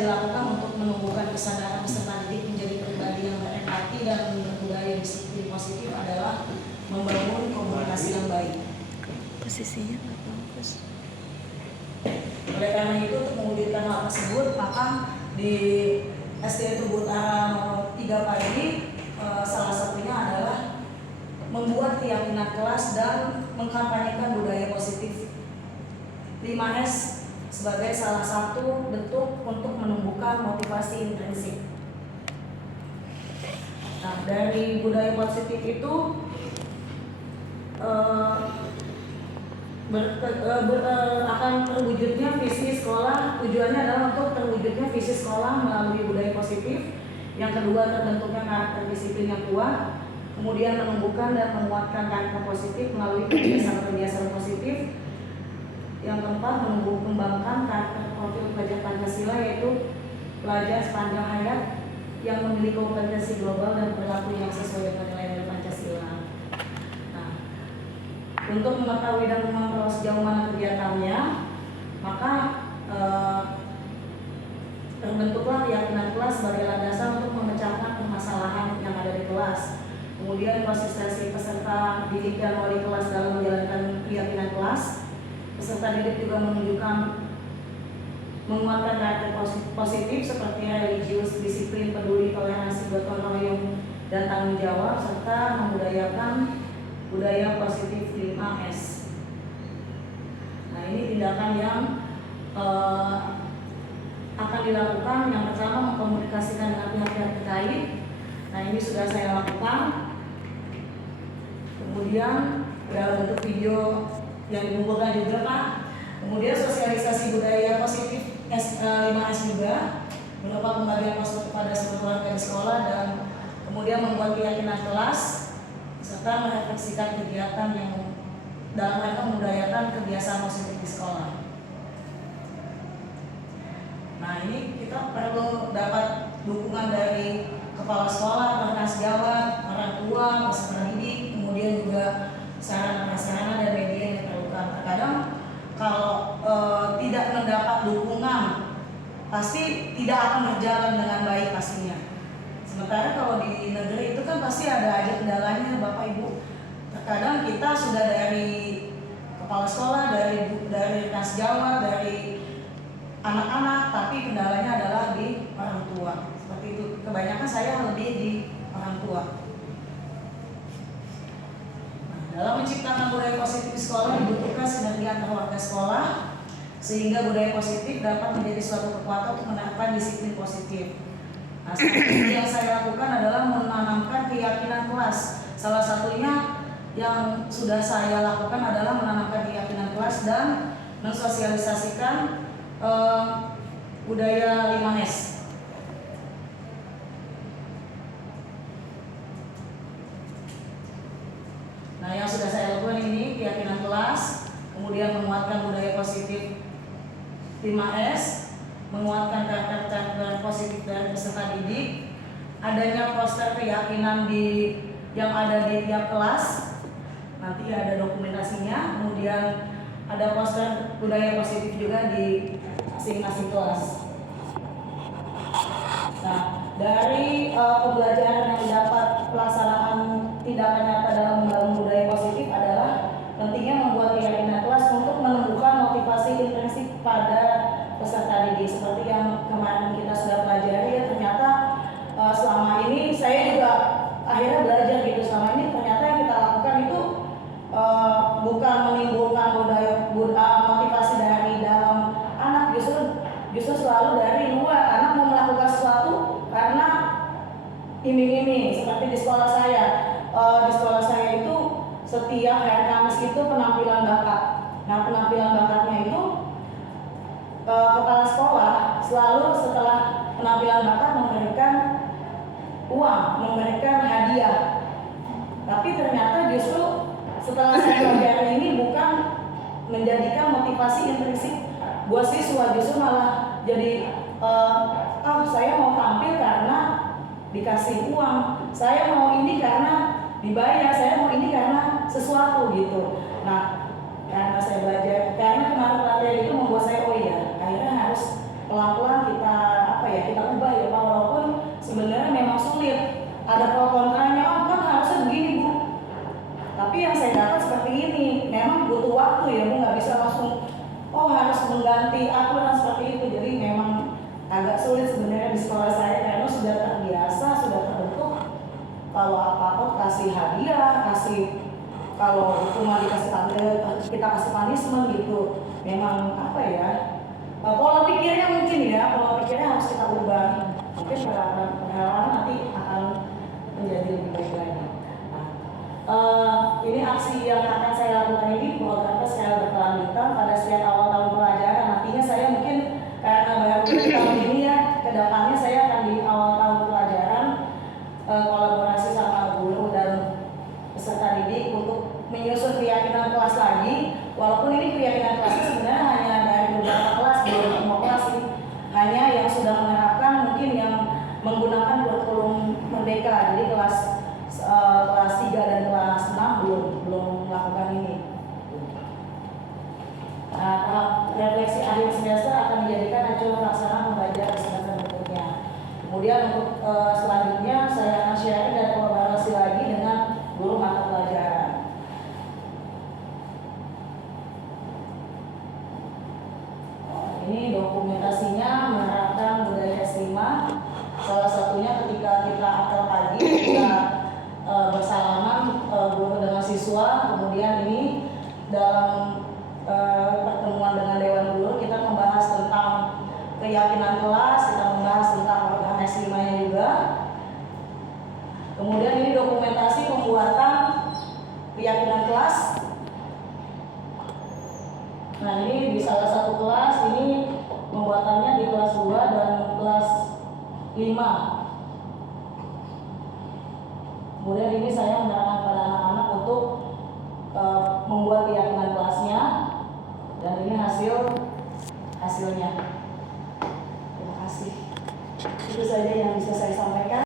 dilakukan untuk menumbuhkan kesadaran peserta didik menjadi pribadi yang berempati dan berbudaya disiplin positif adalah membangun komunikasi yang baik. Posisinya nggak bagus. Oleh karena itu, untuk mewujudkan hal tersebut, maka di SD Tugu Utara nomor 3 pagi salah satunya adalah membuat keyakinan kelas dan mengkampanyekan budaya positif 5S sebagai salah satu bentuk untuk menumbuhkan motivasi intrinsik. Nah, dari budaya positif itu akan terwujudnya visi sekolah. Tujuannya adalah untuk terwujudnya visi sekolah melalui budaya positif. Yang kedua, terbentuknya karakter disiplin yang kuat. Kemudian menumbuhkan dan menguatkan karakter positif melalui kebiasaan-kebiasaan positif. Yang keempat, mengembangkan karakter profil pelajar Pancasila, yaitu pelajar sepanjang hayat yang memiliki kompetensi global dan perilaku yang sesuai dengan nilai-nilai Pancasila. Nah, untuk mengetahui dan mengontrol sejauh mana kegiatannya, maka terbentuklah keyakinan kelas sebagai landasan untuk memecahkan permasalahan yang ada di kelas. Kemudian konsistensi peserta didik dan wali kelas dalam menjalankan keyakinan kelas. Peserta didik juga menunjukkan menguatkan karakter positif seperti religius, disiplin, peduli, toleransi, gotong royong, dan tanggung jawab, serta membudayakan budaya positif 5S. Nah, ini tindakan yang akan dilakukan. Yang pertama, mengkomunikasikan dengan pihak-pihak terkait. Nah, ini sudah saya lakukan. Kemudian dalam bentuk video yang dikumpulkan juga, Pak. Kemudian sosialisasi budaya positif 5S juga berupa pembagian poster kepada seluruh warga di sekolah dan kemudian membuat keyakinan kelas serta merefleksikan kegiatan yang dalam rangka membudayakan kebiasaan positif di sekolah. Nah, ini kita perlu dapat dukungan dari kepala sekolah, penasihat, orang tua, peserta didik, kemudian juga sarana-prasarana dan media yang diperlukan. Terkadang kalau tidak mendapat dukungan, pasti tidak akan berjalan dengan baik pastinya. Sementara kalau di negeri itu kan pasti ada aja kendalanya, Bapak Ibu. Terkadang kita sudah dari kepala sekolah, dari penasihat, dari anak-anak, tapi kendalanya adalah di orang tua. Seperti itu. Kebanyakan saya lebih di orang tua. Dalam menciptakan budaya positif di sekolah dibutuhkan sinergi antar warga sekolah sehingga budaya positif dapat menjadi suatu kekuatan untuk menerapkan disiplin positif. Nah, yang saya lakukan adalah menanamkan keyakinan kelas. Salah satunya yang sudah saya lakukan adalah menanamkan keyakinan kelas dan mensosialisasikan budaya 5S. Nah, yang sudah saya lakukan ini keyakinan kelas, kemudian menguatkan budaya positif 5S, menguatkan karakter positif dari peserta didik, adanya poster keyakinan yang ada di tiap kelas, nanti ada dokumentasinya, kemudian ada poster budaya positif juga di masing-masing kelas. Nah, dari pembelajaran yang didapat pelaksanaan tindakan nyata dalam membangun budaya positif adalah pentingnya membuat keyakinan kelas untuk menumbuhkan motivasi intrinsik pada peserta didik. Seperti yang kemarin kita sudah pelajari, ya, ternyata selama ini saya juga akhirnya belajar gitu. Selama ini ternyata yang kita lakukan itu bukan menimbulkan motivasi dari dalam anak, justru selalu dari luar. Anak mau melakukan sesuatu karena iming-iming. Seperti di sekolah saya, itu setiap hari Kamis itu penampilan bakat. Nah, penampilan bakatnya itu kepala sekolah selalu setelah penampilan bakat memberikan uang, memberikan hadiah. Tapi ternyata justru setelah saya pelajari ini bukan menjadikan motivasi intrinsik buat siswa, justru malah jadi saya mau tampil karena dikasih uang, saya mau ini karena dibayar, saya mau ini karena sesuatu gitu. Nah, karena saya belajar, karena kemarin pelatihan itu membuat saya oh iya, akhirnya harus pelan-pelan kita kasih hadiah, kasih kalau hukuman dikasih kita kasih punishment gitu. Memang apa ya? Pola pikirnya mungkin ya, pola pikirnya harus kita ubah. Mungkin perlahan nanti akan menjadi lebih baik lagi. Ini aksi yang akan saya lakukan ini programnya saya berkelanjutan pada setiap awal tahun pelajaran. Nantinya saya mungkin karena baru tahun ini ya, kedepannya saya akan di awal tahun pelajaran kolaborasi sama guru dan peserta didik untuk menyusun keyakinan kelas lagi. Walaupun ini keyakinan kelasnya sebenarnya hanya dari beberapa kelas, belum semua kelas ini. Hanya yang sudah menerapkan mungkin yang menggunakan kurikulum merdeka. Jadi kelas 3 dan kelas 6 belum melakukan ini. Tahap refleksi akhir semester akan dijadikan acuan pelaksanaan pembelajaran semester berikutnya. Kemudian untuk selanjutnya saya akan sharing dan kolaborasi lagi dengan guru mata pelajaran. Ini dokumentasinya menerapkan budaya S5. Salah satunya ketika kita apel pagi, kita bersalaman guru dengan siswa. Kemudian ini dalam pertemuan dengan Dewan Guru kita membahas tentang keyakinan kelas, kita membahas tentang organ S5-nya juga. Kemudian ini dokumentasi pembuatan keyakinan kelas. Nah ini di salah satu kelas ini pembuatannya di kelas 2 dan kelas 5. Kemudian ini saya menerangkan pada anak-anak untuk membuat keyakinan kelasnya, dan ini hasilnya. Terima kasih. Itu saja yang bisa saya sampaikan.